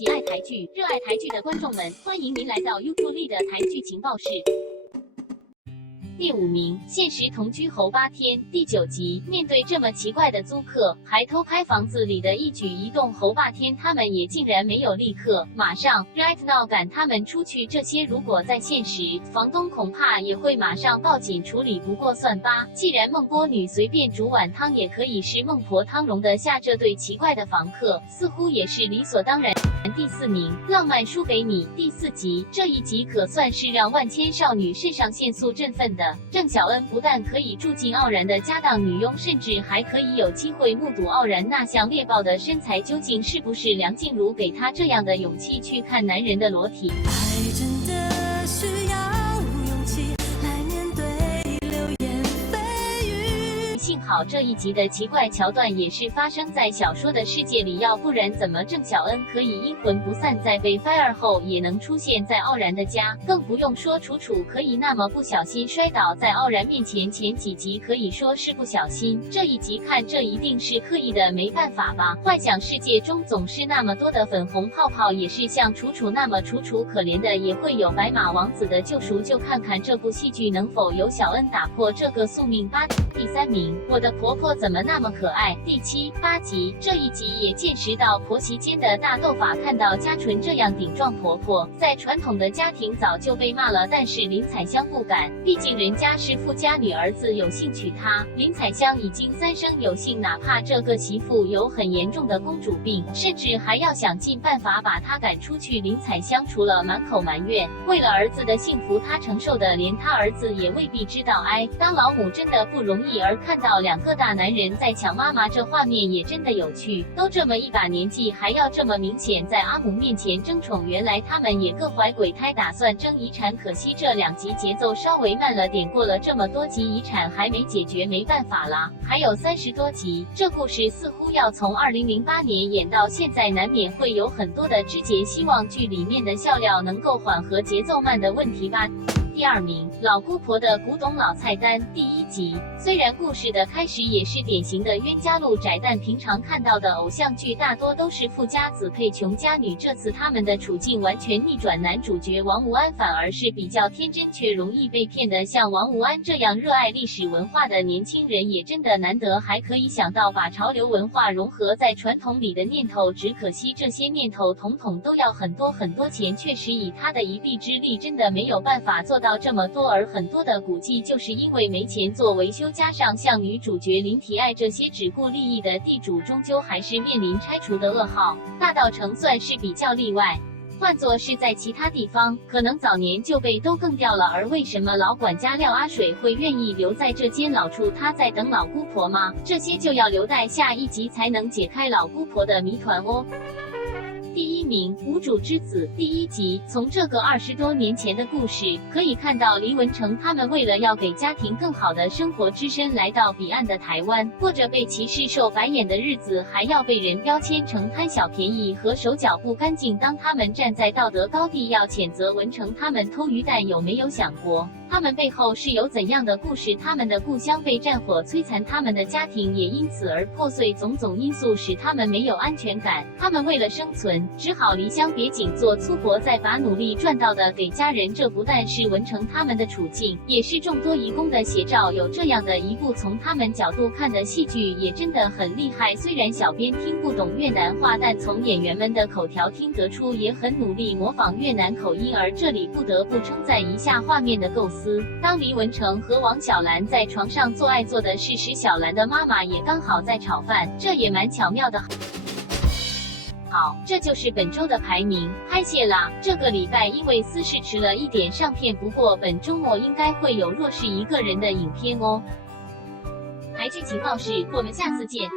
喜爱台剧、热爱台剧的观众们，欢迎您来到 YouTube 的台剧情报室。第5名，现实同居侯8天，第9集。面对这么奇怪的租客，还偷拍房子里的一举一动，侯8天他们也竟然没有立刻马上 right now 赶他们出去。这些如果在现实，房东恐怕也会马上报警处理。不过算吧，既然孟波女随便煮碗汤也可以是孟婆汤容得下这对奇怪的房客，似乎也是理所当然。第4名，浪漫输给你，第4集。这一集可算是让万千少女肾上腺素振奋的。郑晓恩不但可以住进傲然的家当女佣，甚至还可以有机会目睹傲然那项猎豹的身材。究竟是不是梁静茹给她这样的勇气去看男人的裸体？爱真的需要勇气来面对流言蜚语。幸好这一集的奇怪桥段也是发生在小说的世界里，要不然怎么郑晓恩可以阴魂不散，在被 fire 后也能出现在傲然的家？更不用说楚楚可以那么不小心摔倒在傲然面前，前几集可以说是不小心，这一集看这一定是刻意的，没办法吧？幻想世界中总是那么多的粉红泡泡，也是像楚楚那么楚楚可怜的，也会有白马王子的救赎。就看看这部戏剧能否由小恩打破这个宿命吧。第3名，我的婆婆怎么那么可爱？第7、8集。这一集也见识到婆媳间的大斗法，看到嘉纯这样顶撞婆婆，在传统的家庭早就被骂了，但是林采香不敢，毕竟人家是富家女，儿子有幸娶她。林采香已经3生有幸，哪怕这个媳妇有很严重的公主病，甚至还要想尽办法把她赶出去。林采香除了满口埋怨，为了儿子的幸福，她承受的连她儿子也未必知道。当老母真的不容易，而看到2个大男人在抢妈妈，这画面也真的有趣。都这么一把年纪，还要这么明显在阿母面前争宠，原来他们也各怀鬼胎，打算争遗产。可惜这2集节奏稍微慢了点，过了这么多集遗产还没解决，没办法啦，还有30多集，这故事似乎要从2008年演到现在，难免会有很多的枝节，希望剧里面的笑料能够缓和节奏慢的问题吧。第2名，老姑婆的古董老菜单，第1集。虽然故事的开始也是典型的冤家路窄，但平常看到的偶像剧大多都是富家子配穷家女，这次他们的处境完全逆转，男主角王无安反而是比较天真却容易被骗的。像王无安这样热爱历史文化的年轻人也真的难得，还可以想到把潮流文化融合在传统里的念头，只可惜这些念头统统都要很多很多钱，确实以他的一臂之力真的没有办法做到这么多，而很多的估计就是因为没钱做维修，加上像女主角林体爱这些只顾利益的地主，终究还是面临拆除的噩耗。大稻埕算是比较例外，换作是在其他地方，可能早年就被都更掉了。而为什么老管家廖阿水会愿意留在这间老处？他在等老姑婆吗？这些就要留待下一集才能解开老姑婆的谜团哦。第1名，无主之子，第1集。从这个20多年前的故事可以看到，黎文成他们为了要给家庭更好的生活，只身来到彼岸的台湾，过着被歧视受白眼的日子，还要被人标签成贪小便宜和手脚不干净。当他们站在道德高地要谴责文成他们偷鱼蛋，有没有想过他们背后是有怎样的故事？他们的故乡被战火摧残，他们的家庭也因此而破碎，种种因素使他们没有安全感。他们为了生存，只好离乡别井，做粗活，再把努力赚到的给家人。这不但是文成他们的处境，也是众多移工的写照。有这样的一部从他们角度看的戏剧，也真的很厉害。虽然小编听不懂越南话，但从演员们的口条听得出也很努力模仿越南口音。而这里不得不称赞一下画面的构思。当黎文成和王小兰在床上做爱做的是时，小兰的妈妈也刚好在炒饭，这也蛮巧妙的。好，这就是本周的排名，嗨谢啦！这个礼拜因为私事迟了一点上片，不过本周末应该会有若是一个人的影片哦。台剧情报室，我们下次见。